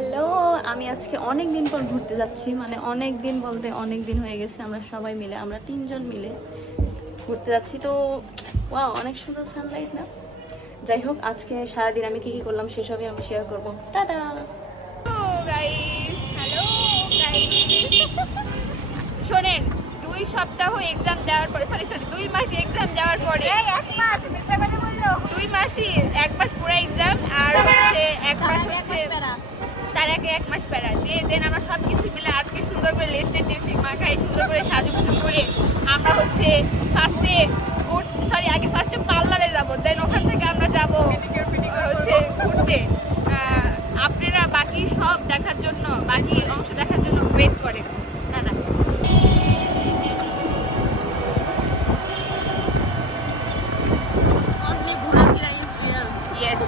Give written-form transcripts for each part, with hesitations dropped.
Hello, আমি আজকে অনেক দিন পর ঘুরতে যাচ্ছি। মানে অনেক দিন বলতে অনেক দিন হয়ে গেছে। আমরা সবাই মিলে, আমরা 3জন মিলে ঘুরতে যাচ্ছি। তো ওয়াও, অনেক সুন্দর সানলাইট না? যাই হোক, আজকে সারাদিন আমি কি কি করলাম সেসবই আমি শেয়ার করবো। টাটা। হ্যালো শোনেন, 2 সপ্তাহ এক্সাম দেওয়ার পরে, সরি 2 মাস এক্সাম দেওয়ার পরে, 1 মাস মিথ্যা কথা বললো। 2 মাসই, 1 মাস পুরো এক্সাম আর হচ্ছে 1 মাস হচ্ছে তার আগে 1 মাস প্যারা দিয়ে দেন আমরা সব কিছু মিলে আজকে সুন্দর করে লিপস্টিক টিপস্টিক মাখাই, সুন্দর করে সাজুগুজু করে আমরা হচ্ছে আগে ফার্স্টে পার্লারে যাবো, দেন ওখান থেকে আমরা যাবো হচ্ছে ঘুরতে। আপনারা বাকি সব দেখার জন্য, বাকি অংশ দেখার জন্য ওয়েট করেন। টাটা। অনলি ঘোরাফেরা ইজ রিয়েল। Yes,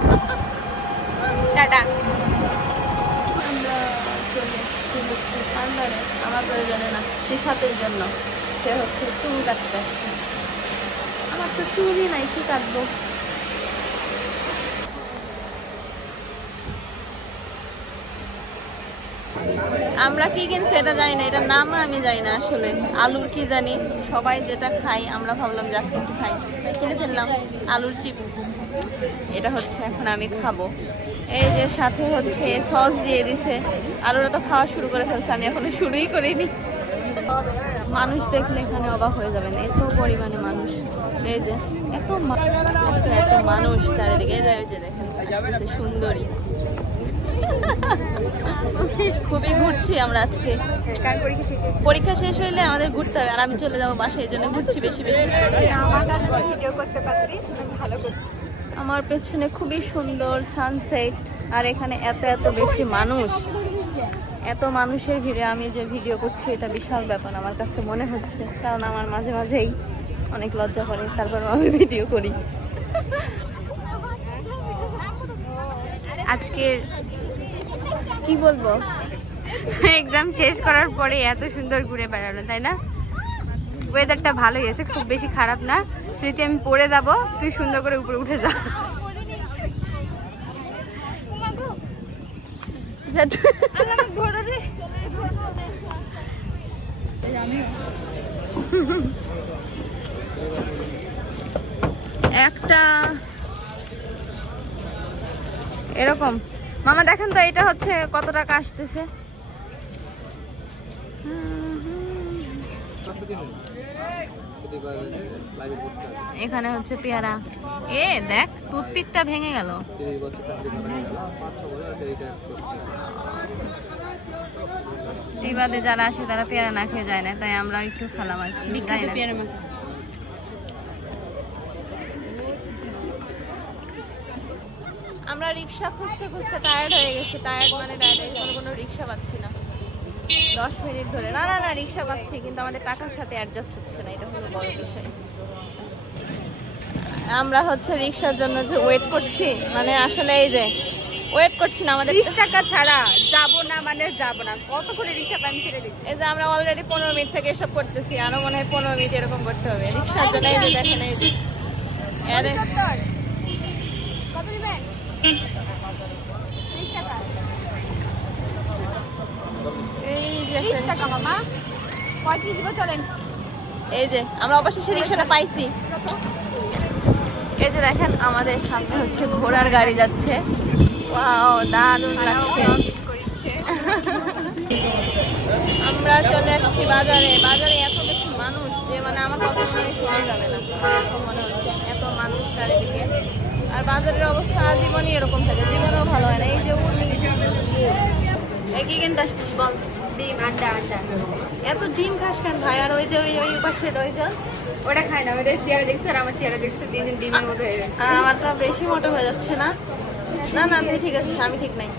tata. আমরা চলে এসেছি হচ্ছে পার্লারে, আমার প্রয়োজনে না, সিফাতের জন্য। সে হচ্ছে চুল কাটতে আসছে। আমার তো চুলই নাই, কি কাটবো? আমরা কি কিনছি এটা জানি না, এটার নাম আমি জানি না আসলে। আলুর কি জানি, সবাই যেটা খাই আমরা ভাবলাম যে আজকে একটু খাই, তাই কিনে ফেললাম আলুর চিপস। এটা হচ্ছে এখন আমি খাবো। এই যে সাথে হচ্ছে সস দিয়ে দিছে, আর ওরা তো খাওয়া শুরু করে ফেলছে, আমি এখনো শুরুই করিনি। মানুষ দেখলে এখানে অবাক হয়ে যাবেন, এত পরিমাণে মানুষ। এই যে এত এত মানুষ চারিদিকে। এই যে দেখেন আসতেছে সুন্দরী। খুবই ঘুরছি আমরা আজকে, পরীক্ষা শেষ হইলে আমাদের ঘুরতে হবে, আর আমি চলে যাবো বাসায়, এই জন্য ঘুরছি বেশি বেশি। আমার পেছনে খুবই সুন্দর সানসেট, আর এখানে এত এত বেশি মানুষ। এত মানুষের ভিড়ে আমি যে ভিডিও করছি এটা বিশাল ব্যাপার আমার কাছে মনে হচ্ছে, কারণ আমার মাঝে মাঝেই অনেক লজ্জা করে, তারপর আমি ভিডিও করি। আজকের কি বলবো, এক্সাম শেষ করার পরে এত সুন্দর ঘুরে বেড়ানো, তাই না? ওয়েদারটা ভালোই আছে, খুব বেশি খারাপ না। স্মৃতি, আমি পড়ে যাব, তুই সুন্দর করে উপরে উঠে যা। একটা এরকম মামা দেখেন তো এটা হচ্ছে কত টাকা আসতেছে। এখানে হচ্ছে পেয়ারা। এ দেখ, টুথপিকটা ভেঙে গেল। টিবাদে যারা আসে তারা পেয়ারা না খেয়ে যায় না, তাই আমরা একটু খেলাম আর কি। আমরা রিক্সা খুঁজতে খুঁজতে টায়ার্ড হয়ে গেছে। টায়ার্ড মানে টায়ার্ড, কোনো রিক্সা পাচ্ছি না। 10 মিনিট ধরে না না না রিক্সা পাচ্ছি, কিন্তু আমাদের টাকার সাথে অ্যাডজাস্ট হচ্ছে না, এটা হলো বড় বিষয়। আমরা হচ্ছে রিক্সার জন্য যে ওয়েট করছি, মানে আসলে এই যে ওয়েট করছি না, আমাদের 30 টাকা ছাড়া যাবো না মানে যাবো না। কত করে রিক্সা পাই ছেড়ে দিই। এই যে আমরা অলরেডি 15 মিনিট থেকে এসব করতেছি, আরো মনে হয় 15 মিনিট এরকম করতে হবে রিক্সার জন্য। এই যে দেখেন, এই যে আরে কত দিবেন? 30 টাকা। এই যে 30 টাকা মামা, 35 দিব, চলেন। এই যে আমরা অবশেষে রিক্সাটা পাইছি। এই যে দেখেন আমাদের সামনে হচ্ছে ঘোড়ার গাড়ি যাচ্ছে। ওয়াও, দারুণ লাগছে। আমরা চলে আসছি বাজারে। বাজারে এত বেশি মানুষ যে মানে আমার কথা মনে হয় শোনা যাবে না, আমার এরকম মনে হচ্ছে, এত মানুষ চারিদিকে। আর বাজারের অবস্থা জীবনই এরকম থাকে, জীবনেও ভালো হয় না। এই যে কি কিনতে আসছিস বল? ডিম, আন্ডা। এত ডিম খাস কেন ভাই? আর ওই যে ওই পাশে ওইটা ওটা খাই না, ওদের চেয়ারে দেখছে আর আমার চেয়ারে দেখছে, দিন ডিমের মতো হয়ে যাচ্ছে। আমারটা বেশি মোটা হয়ে যাচ্ছে না? না না তুই ঠিক আছিস, আমি ঠিক নাই।